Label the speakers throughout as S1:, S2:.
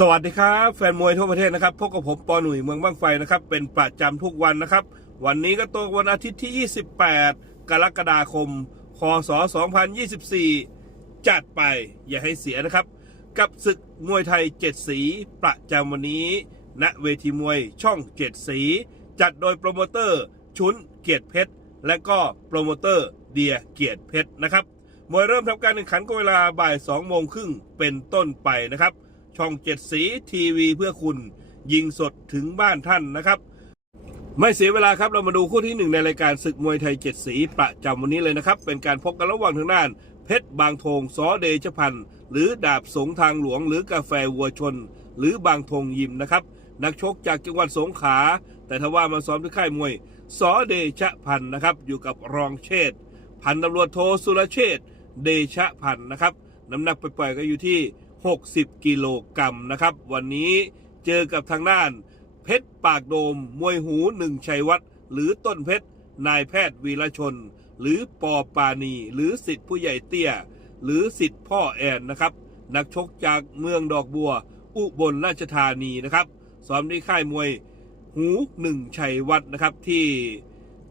S1: สวัสดีครับ แฟนมวยทั่วประเทศนะครับพบกับผมปอหนุ่ยเมืองบ้างไฟนะครับ เป็นประจำทุกวันนะครับ วันนี้ก็ตรงวันอาทิตย์ที่ 28 กรกฎาคม คศ 2024 จัดไปอย่าให้เสียนะครับ กับศึกมวยไทย 7 สีประจำวันนี้ ณเวทีมวยช่อง 7 สี จัดโดยโปรโมเตอร์ชุนเกียรติเพชร และก็โปรโมเตอร์เดียเกียรติเพชรนะครับมวยเริ่มทำการแข่งขันก็เวลาบ่าย2โมงครึ่งเป็นต้นไปนะครับ ช่องเจ็ดสีทีวีเพื่อคุณยิงสดถึงบ้านท่านนะครับ ไม่เสียเวลาครับเรามาดูคู่ที่หนึ่งในรายการศึกมวยไทยเจ็ดสีประจำวันนี้เลยนะครับ เป็นการพบกันระหว่างทางด้าน เพชรบางทงซอเดชพันธ์หรือดาบสงทางหลวง หรือกาแฟวัวชน หรือบางทงยิมนะครับ นักชกจากจังหวัดสงขลาแต่ทว่ามาซ้อมที่ค่ายมวยซอเดชพันธ์นะครับ อยู่กับรองเชษฐ์พันตำรวจโทสุรเชษฐ์เดชพันธ์นะครับน้ำหนักปปล่อยๆก็อยู่ที่ 60 กิโลกรัมนะครับ วันนี้เจอกับทางด้าน เพชรปากโดม มวยหูหนึ่งชัยวัฒน์หรือต้นเพชร นายแพทย์วีรชน หรือปอปานีหรือสิทธิผู้ใหญ่เตี้ย หรือสิทธิพ่อแอนนะครับ นักชกจากเมืองดอกบัว อุบลราชธานีนะครับซ้อมที่ค่ายมวยหูหนึ่งชัยวัฒน์นะครับที่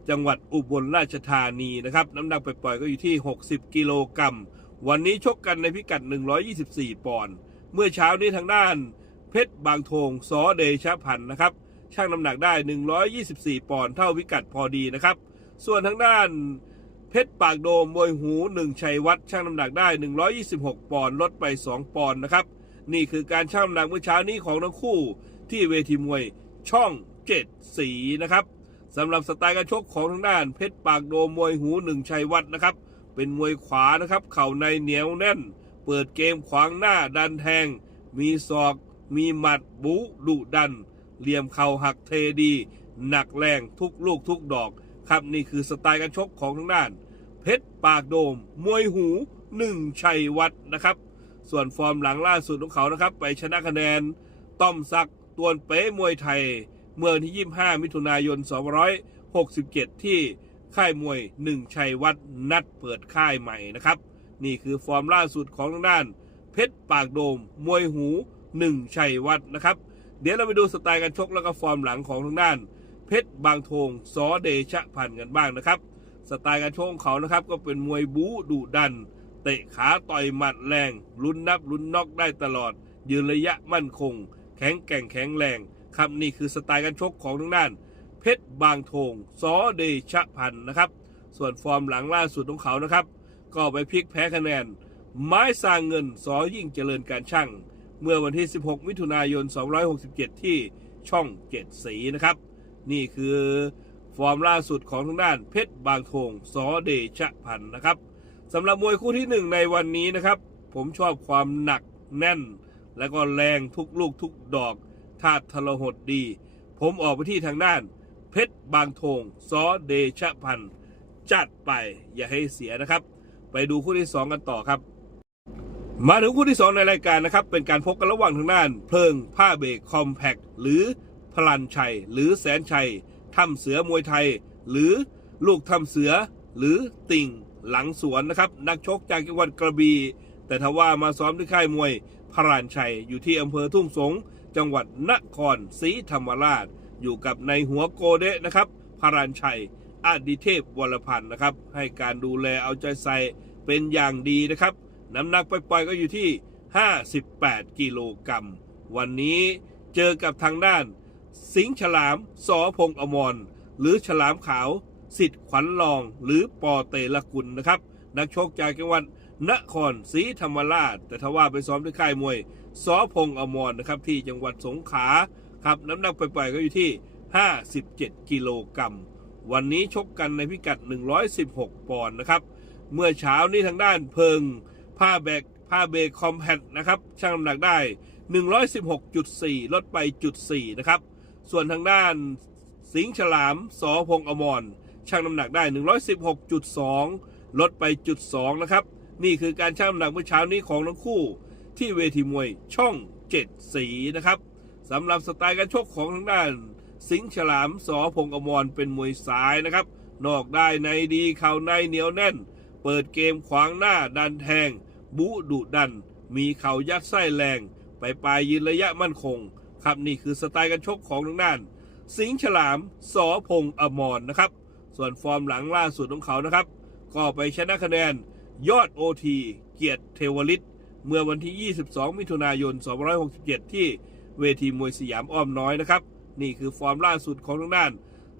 S1: จังหวัดอุบลราชธานีนะครับ น้ำหนักปปล่อยๆก็อยู่ที่ 60 กิโลกรัม วันนี้ชกกันในพิกัด 124 ปอนด์ เมื่อเช้านี้ทางด้าน เพชรบางโทงซอเดชพันธ์นะครับ ช่างน้ำหนักได้ 124 ปอนด์เท่าพิกัดพอดีนะครับ ส่วนทางด้านเพชรปากโดมมวยหูหนึ่งชัยวัฒน์ช่างน้ำหนักได้ 126 ปอนด์ลดไป 2 ปอนด์นะครับ นี่คือการช่างน้ำหนักเมื่อเช้านี้ของทั้งคู่ ที่เวทีมวยช่องเจ็ดสีนะครับสำหรับสไตล์การชกของทางด้านเพชรปากโดมมวยหูหนึ่งชัยวัฒน์นะครับ เป็นมวยขวานะครับ เข่าในเหนียวแน่น เปิดเกมขวางหน้าดันแทง มีศอก มีหมัดบุดุดัน เหลี่ยมเข่าหักเทดี หนักแรงทุกลูกทุกดอก ครับนี่คือสไตล์การชกของทางด้าน เพชรปากโดม มวยหูหนึ่งชัยวัฒนะครับ ส่วนฟอร์มหลังล่าสุดของเขานะครับ ไปชนะคะแนน ต้อมซักตวนเป๊ะมวยไทย เมื่อวันที่ 25 มิถุนายน 267 ที่ ค่ายมวยหนึ่งชัยวัฒน์นัดเปิดค่ายใหม่นะครับ นี่คือฟอร์มล่าสุดของทางด้าน เพชรปากโดม มวยหูหนึ่งชัยวัฒน์นะครับ เดี๋ยวเราไปดูสไตล์การชกแล้วก็ฟอร์มหลังของทางด้าน เพชรบางโทงซอเดชะพันธ์กันบ้างนะครับ สไตล์การชกของเขานะครับก็เป็นมวยบู๊ดุดัน เตะขาต่อยหมัดแรงลุ้นนับลุ้นน็อกได้ตลอด ยืนระยะมั่นคง แข็งแกร่งแข็งแรงครับนี่คือสไตล์การชกของทางด้าน เพชรบางโทงซอเดชะพันธ์นะครับ ส่วนฟอร์มหลังล่าสุดของเขานะครับ ก็ไปพลิกแพ้คะแนน ไม้สร้างเงินสอยิ่งเจริญการช่าง เมื่อวันที่ 16 มิถุนายน 267 ที่ช่อง7สีนะครับ นี่คือฟอร์มล่าสุดของทางด้านเพชรบางโทงซอเดชะพันธ์นะครับสำหรับมวยคู่ที่หนึ่งในวันนี้นะครับ ผมชอบความหนักแน่น และก็แรงทุกลูกทุกดอกธาตุทรหดดี ผมออกไปที่ทางด้าน เพชรบางโทงซอเดชะพันธ์จัดไปอย่าให้เสียนะครับ ไปดูคู่ที่สองกันต่อครับ มาถึงคู่ที่ 2 ในรายการนะครับ เป็นการพบกันระหว่างทางด้าน เพลิงผ้าเบรกคอมแพคหรือพลันชัย หรือแสนชัยถ้ำเสือมวยไทย หรือลูกถ้ำเสือ หรือติ่งหลังสวนนะครับ นักชกจากจังหวัดกระบี่แต่ทว่ามาซ้อมที่ค่ายมวยพลันชัยอยู่ที่อำเภอทุ่งสง จังหวัดนครศรีธรรมราช อยู่กับในหัวโกเดะนะครับพรันชัยอดิเทพวรพันธ์นะครับ ให้การดูแลเอาใจใส่เป็นอย่างดีนะครับ น้ำหนักปล่อยๆก็อยู่ที่ 58 กิโลกรัม วันนี้เจอกับทางด้าน สิงฉลามสอพงอมร หรือฉลามขาวสิทธิ์ขวัญรองหรือปอเตละกุลนะครับ นักชกจากจังหวัดนครศรีธรรมราช แต่ทว่าไปซ้อมที่ค่ายมวยสอพงอมรนะครับที่จังหวัดสงขลา ครับน้ำหนักปล่อยๆก็อยู่ที่ 57 กิโลกรัม วันนี้ชกกันในพิกัด 116 ปอนด์นะครับ เมื่อเช้านี้ทางด้านเพิงผ้าแบกผ้าเบกคอมแพตนะครับช่างน้ำหนักได้ 116.4 ลดไปจุด4นะครับ ส่วนทางด้านสิงฉลามสอพงอมรช่างน้ำหนักได้ 116.2 ลดไปจุด2นะครับ นี่คือการช่างน้ำหนักเมื่อเช้านี้ของทั้งคู่ ที่เวทีมวยช่อง 7 สีนะครับ สำหรับสไตล์การชกของทางด้าน สิงห์ฉลามสอพงษ์อมรเป็นมวยซ้ายนะครับ นอกได้ในดีเข่าในเหนียวแน่น เปิดเกมขวางหน้าดันแทง บุดุดัน มีเข่ายัดไส้แรง ไปปลายยืนระยะมั่นคง ครับนี่คือสไตล์การชกของทางด้าน สิงห์ฉลามสอพงอมรนะครับ ส่วนฟอร์มหลังล่าสุดของเขานะครับ ก็ไปชนะคะแนนยอดโอทีเกียรติเทวลิตเมื่อวันที่ 22 มิถุนายน 2567 ที่ เวทีมวยสยามอ้อมน้อยนะครับ นี่คือฟอร์มล่าสุดของทางด้าน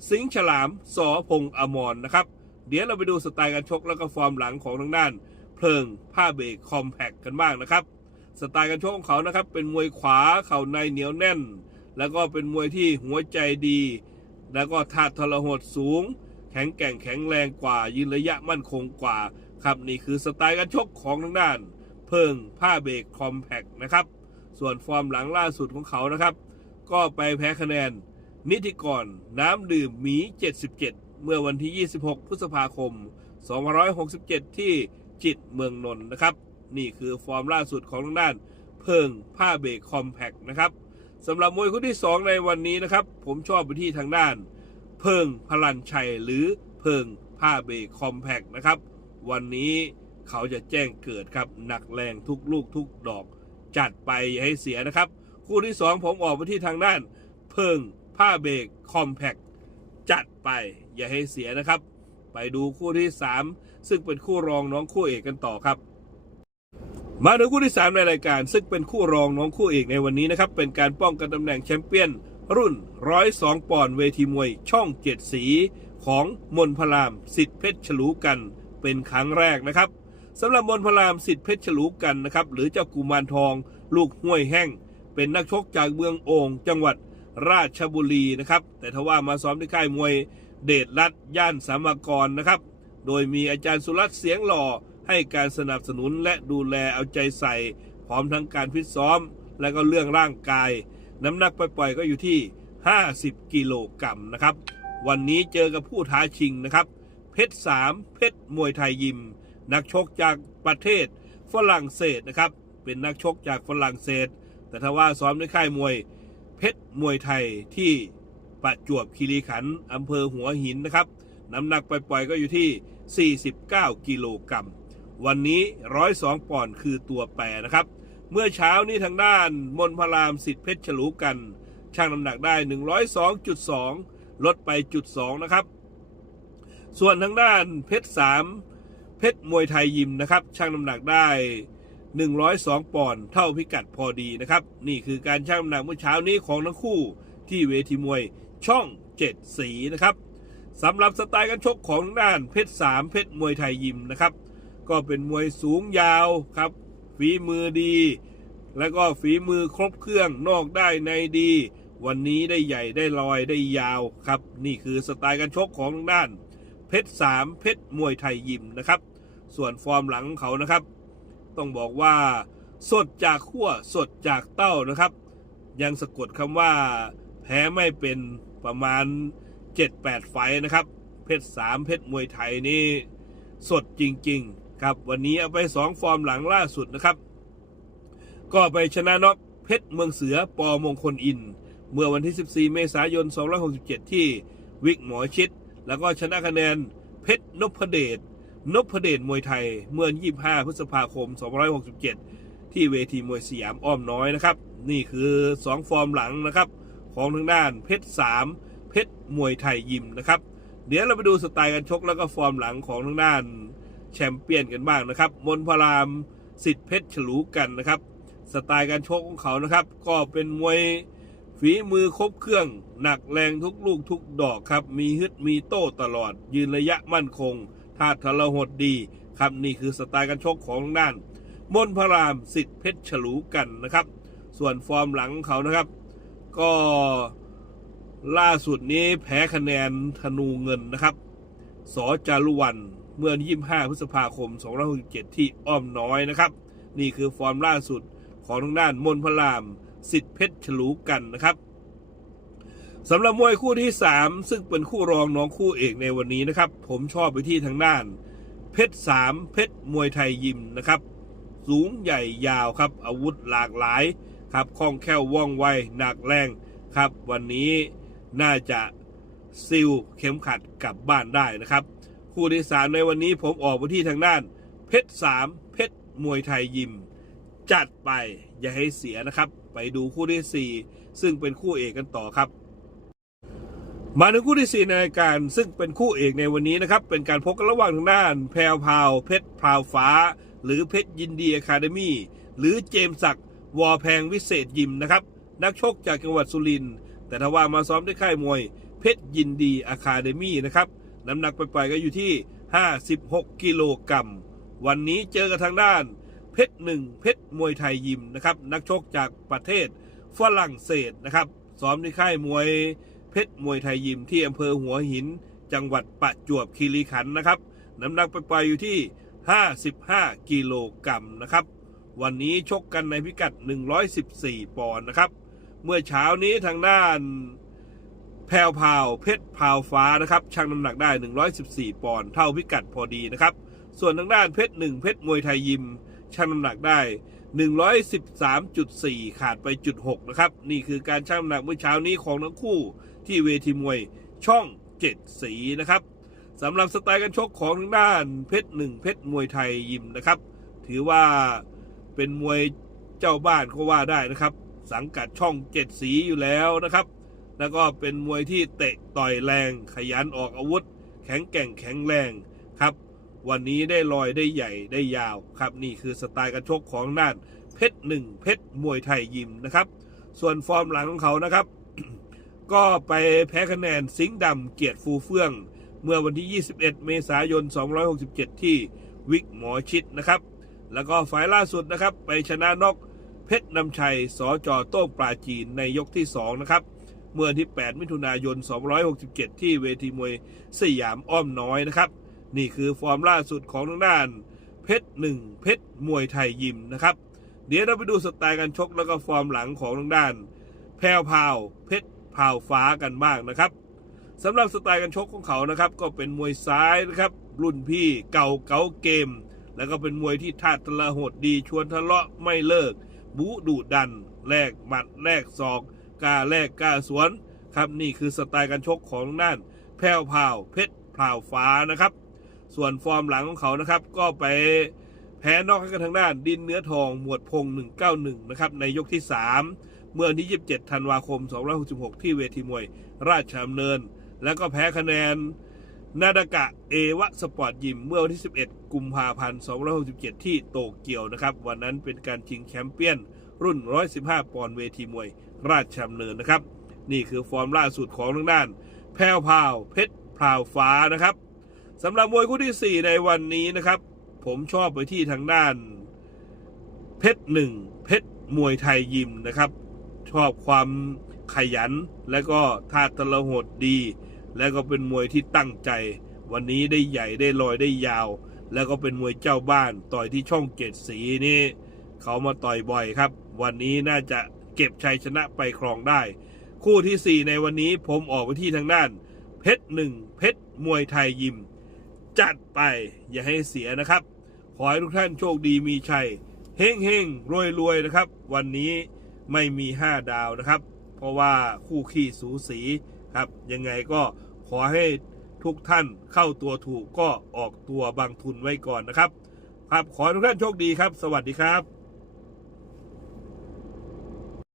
S1: สิงห์ฉลามสอพงอมรนะครับ เดี๋ยวเราไปดูสไตล์การชกแล้วก็ฟอร์มหลังของทางด้าน เพลิงผ้าเบรกคอมแพคกันบ้างนะครับ สไตล์การชกของเขานะครับ เป็นมวยขวาเข่าในเหนียวแน่น แล้วก็เป็นมวยที่หัวใจดี แล้วก็ธาทรหดสูง แข็งแกร่งแข็งแรงกว่ายืนระยะมั่นคงกว่าครับนี่คือสไตล์การชกของทางด้าน เพิงผ้าเบรกคอมแพคนะครับ ส่วนฟอร์มหลังล่าสุดของเขานะครับ ก็ไปแพ้คะแนน นิติกรน้ำดื่มหมี 77 เมื่อวันที่ 26 พฤษภาคม 2567 ที่จิตเมืองนนท์นะครับ นี่คือฟอร์มล่าสุดของทางด้าน เพิงผ้าเบรกคอมแพคนะครับสำหรับมวยคู่ที่ 2 ในวันนี้นะครับ ผมชอบไปที่ทางด้าน เพิงพลันชัยหรือเพิงผ้าเบรกคอมแพคนะครับ วันนี้เขาจะแจ้งเกิดครับหนักแรงทุกลูกทุกดอก จัดไปอย่าให้เสียนะครับ คู่ที่ 2 ผมออกไปที่ทางด้าน เพิงผ้าเบรกคอมแพคจัดไปอย่าให้เสียนะครับ ไปดูคู่ที่ 3 ซึ่งเป็นคู่รองน้องคู่เอกกันต่อครับ มาถึงคู่ที่ 3 ในรายการ ซึ่งเป็นคู่รองน้องคู่เอกในวันนี้นะครับ เป็นการป้องกันตำแหน่งแชมเปี้ยน รุ่น 102 ปอนด์เวทีมวยช่องเจ็ดสี ของมนพลามสิทธิเพชรฉลูกันเป็นครั้งแรกนะครับ สำหรับมนพลามสิทธิเพชรฉลูกันนะครับหรือเจ้ากุมารทอง ลูกห้วยแห้ง เป็นนักชกจากเมืองโอ่งจังหวัดราชบุรีนะครับ แต่ทว่ามาซ้อมที่ค่ายมวยเดชรัตน์ย่านสามกรนะครับ โดยมีอาจารย์สุรัตน์เสียงหล่อให้การสนับสนุนและดูแลเอาใจใส่ พร้อมทั้งการฟิตซ้อม และก็เรื่องร่างกาย น้ำหนักปล่อยๆก็อยู่ที่ 50 กิโลกรัมนะครับ วันนี้เจอกับผู้ท้าชิงนะครับ เพชรสามเพชรมวยไทยยิม นักชกจากประเทศฝรั่งเศสนะครับ เป็นนักชกจากฝรั่งเศส แต่ถ้าว่าซ้อมในค่ายมวยเพชรมวยไทยที่ประจวบคีรีขันธ์อำเภอหัวหินนะครับ น้ำหนักปล่อยๆก็อยู่ที่ 49 กิโลกรัม วันนี้ 102 ปอนด์คือตัวแปรนะครับ เมื่อเช้านี้ทางด้านมนพรามสิทธิเพชรฉลูกัน ช่างน้ำหนักได้ 102.2 ลดไปจุด2นะครับ ส่วนทางด้านเพชรสาม เพชรมวยไทยยิมนะครับช่างน้ำหนักได้ 102 ปอนด์เท่าพิกัดพอดีนะครับ นี่คือการช่างน้ำหนักเมื่อเช้านี้ของทั้งคู่ที่เวทีมวยช่องเจ็ดสีนะครับสำหรับสไตล์การชกของด้านเพชรสามเพชรมวยไทยยิมนะครับ ก็เป็นมวยสูงยาวครับ ฝีมือดี แล้วก็ฝีมือครบเครื่องนอกได้ในดี วันนี้ได้ใหญ่ได้ลอยได้ยาวครับ นี่คือสไตล์การชกของด้าน เพชรสามเพชรมวยไทยยิมนะครับ ส่วนฟอร์มหลังของเขานะครับ ต้องบอกว่า สดจากขั้วสดจากเต้านะครับ ยังสะกดคำว่า แพ้ไม่เป็นประมาณ 7-8 ไฟนะครับ เพชรสามเพชรมวยไทยนี่สดจริง ๆ ครับ วันนี้เอาไป 2 ฟอร์มหลังล่าสุดนะครับ ก็ไปชนะน็อกเพชรเมืองเสือปอมงคลอิน เมื่อวันที่ 14 เมษายน 267 ที่วิกหมอชิด แล้วก็ชนะคะแนนเพชรนพเดชนพเดชมวยไทยเมื่อ 25 พฤษภาคม 2567 ที่เวทีมวยสยามอ้อมน้อยนะครับ นี่คือ 2 ฟอร์มหลังนะครับ ของทางด้านเพชร 3 เพชรมวยไทยยิมนะครับ เดี๋ยวเราไปดูสไตล์การชกแล้วก็ฟอร์มหลังของทางด้านแชมเปี้ยนกันบ้างนะครับ มนพรามสิทธิเพชรฉลูกันนะครับ สไตล์การชกของเขานะครับ ก็เป็นมวย ฝีมือครบเครื่อง หนักแรงทุกลูกทุกดอกครับ มีฮึดมีโต้ตลอด ยืนระยะมั่นคงท่าทรหดดีครับนี่คือสไตล์การชกของด้าน มนพรามสิทธิเพชรฉลูกันนะครับ ส่วนฟอร์มหลังของเขานะครับ ก็ล่าสุดนี้แพ้คะแนนธนูเงินนะครับสอจารุวันเมื่อ 25 พฤษภาคม 2567 ที่อ้อมน้อยนะครับ นี่คือฟอร์มล่าสุดของทางด้านมนพราม สิทธิเพชรฉลูกันนะครับสำหรับมวยคู่ที่ 3 ซึ่งเป็นคู่รองน้องคู่เอกในวันนี้นะครับ ผมชอบไปที่ทางด้าน เพชรสามเพชรมวยไทยยิมนะครับ สูงใหญ่ยาวครับ อาวุธหลากหลายครับคล่องแคล่วว่องไวหนักแรงครับ วันนี้น่าจะซิลเข็มขัดกลับบ้านได้นะครับ คู่ที่สามในวันนี้ผมออกไปที่ทางด้าน เพชรสามเพชรมวยไทยยิม จัดไปอย่าให้เสียนะครับ ไปดูคู่ที่ 4 ซึ่งเป็นคู่เอกกันต่อครับ มาถึงคู่ที่ 4 ในรายการซึ่งเป็นคู่เอกในวันนี้นะครับ เป็นการพบกันระหว่างทางด้านแพรวพาวเพชรพราวฟ้า หรือเพชรยินดีอะคาเดมี่หรือเจมส์ศักวอแพงวิเศษยิมนะครับ นักชกจากจังหวัดสุรินทร์แต่ถ้าว่ามาซ้อมที่ค่ายมวย เพชรยินดีอะคาเดมี่นะครับน้ำหนักไปปล่อยๆก็อยู่ที่ 56 กิโลกรัมวันนี้เจอกับทางด้าน เพชรหนึ่งเพชรมวยไทยยิมนะครับนักชกจากประเทศฝรั่งเศสนะครับซ้อมที่ค่ายมวยเพชรมวยไทยยิมที่อำเภอหัวหิน จังหวัดประจวบคีรีขันธ์นะครับน้ำหนักไปปล่อยๆอยู่ที่ 55 กิโลกรัมนะครับ วันนี้ชกกันในพิกัด 114 ปอนด์นะครับ เมื่อเช้านี้ทางด้านแพรวพาวเพชรพาวฟ้านะครับชั่งน้ำหนักได้ 114 ปอนด์เท่าพิกัดพอดีนะครับ ส่วนทางด้านเพชรหนึ่งเพชรมวยไทยยิม ชั่งน้ำหนักได้ 113.4 ขาดไปจุด6นะครับ นี่คือการชั่งน้ำหนักเมื่อเช้านี้ของทั้งคู่ที่เวทีมวยช่อง 7 สีนะครับสำหรับสไตล์การชกของทางด้านเพชรหนึ่งเพชรมวยไทยยิมนะครับ ถือว่าเป็นมวยเจ้าบ้านก็ว่าได้นะครับ สังกัดช่อง7สีอยู่แล้วนะครับ แล้วก็เป็นมวยที่เตะต่อยแรงขยันออกอาวุธ แข็งแกร่งแข็งแรงครับ วันนี้ได้ลอยได้ใหญ่ได้ยาวครับนี่คือสไตล์การชกของน่านเพชรหนึ่งเพชรมวยไทยยิมนะครับ ส่วนฟอร์มหลังของเขานะครับ ก็ไปแพ้คะแนนสิงห์ดำเกียรติฟูเฟื่อง เมื่อวันที่ 21 เมษายน 267 ที่วิกหมอชิดนะครับ แล้วก็ฝ่ายล่าสุดนะครับ ไปชนะนอกเพชรนำชัยสอจอโต้งปลาจีนในยกที่ 2 นะครับ เมื่อวันที่ 8 มิถุนายน 267 ที่เวทีมวยสยามอ้อมน้อยนะครับ นี่คือฟอร์มล่าสุดของทางด้าน เพชรหนึ่งเพชรมวยไทยยิมนะครับ เดี๋ยวเราไปดูสไตล์การชกแล้วก็ฟอร์มหลังของทางด้าน แพรวพาวเพชรพาวฟ้ากันบ้างนะครับสำหรับสไตล์การชกของเขานะครับ ก็เป็นมวยซ้ายนะครับ รุ่นพี่เก่าเก๋าเกม แล้วก็เป็นมวยที่ท่าทะละหดดีชวนทะเลาะไม่เลิก บูดุดันแลกหมัดแลกศอกกล้าแลกกล้าสวน ครับนี่คือสไตล์การชกของทางด้านแพรวพาวเพชรพาวฟ้านะครับ ส่วนฟอร์มหลังของเขานะครับ ก็ไปแพ้นอกให้กับทางด้าน ดินเนื้อทองหมวดพง 191 นะครับ ในยกที่ 3 เมื่อวันที่ 27 ธันวาคม266 ที่เวทีมวยราชดำเนิน แล้วก็แพ้คะแนนนาดากะเอวะสปอร์ตยิม เมื่อวันที่ 11 กุมภาพันธ์267 ที่โตเกียวนะครับ วันนั้นเป็นการชิงแชมเปี้ยน รุ่น 115 ปอนด์เวทีมวย ราชดำเนินนะครับ นี่คือฟอร์มล่าสุดของทางด้าน แพรวพาวเพชรพราวฟ้านะครับ สำหรับมวยคู่ที่ 4 ในวันนี้นะครับ ผมชอบไปที่ทางด้าน เพชรหนึ่งเพชรมวยไทยยิมนะครับ ชอบความขยันและก็ท่าตะละหดดี และก็เป็นมวยที่ตั้งใจ วันนี้ได้ใหญ่ได้ลอยได้ยาว แล้วก็เป็นมวยเจ้าบ้านต่อยที่ช่องเกตสีนี่เขามาต่อยบ่อยครับ วันนี้น่าจะเก็บชัยชนะไปครองได้ คู่ที่ 4 ในวันนี้ผมออกไปที่ทางด้าน เพชรหนึ่งเพชรมวยไทยยิม จัดไปอย่าให้เสียนะครับ ขอให้ทุกท่านโชคดีมีชัยเฮงเฮงรวยรวยนะครับ วันนี้ไม่มี 5 ดาวนะครับ เพราะว่าคู่ขี้สูสีครับ ยังไงก็ขอให้ทุกท่านเข้าตัวถูกก็ออกตัวบางทุนไว้ก่อนนะครับ ครับขอให้ทุกท่านโชคดีครับ สวัสดีครับ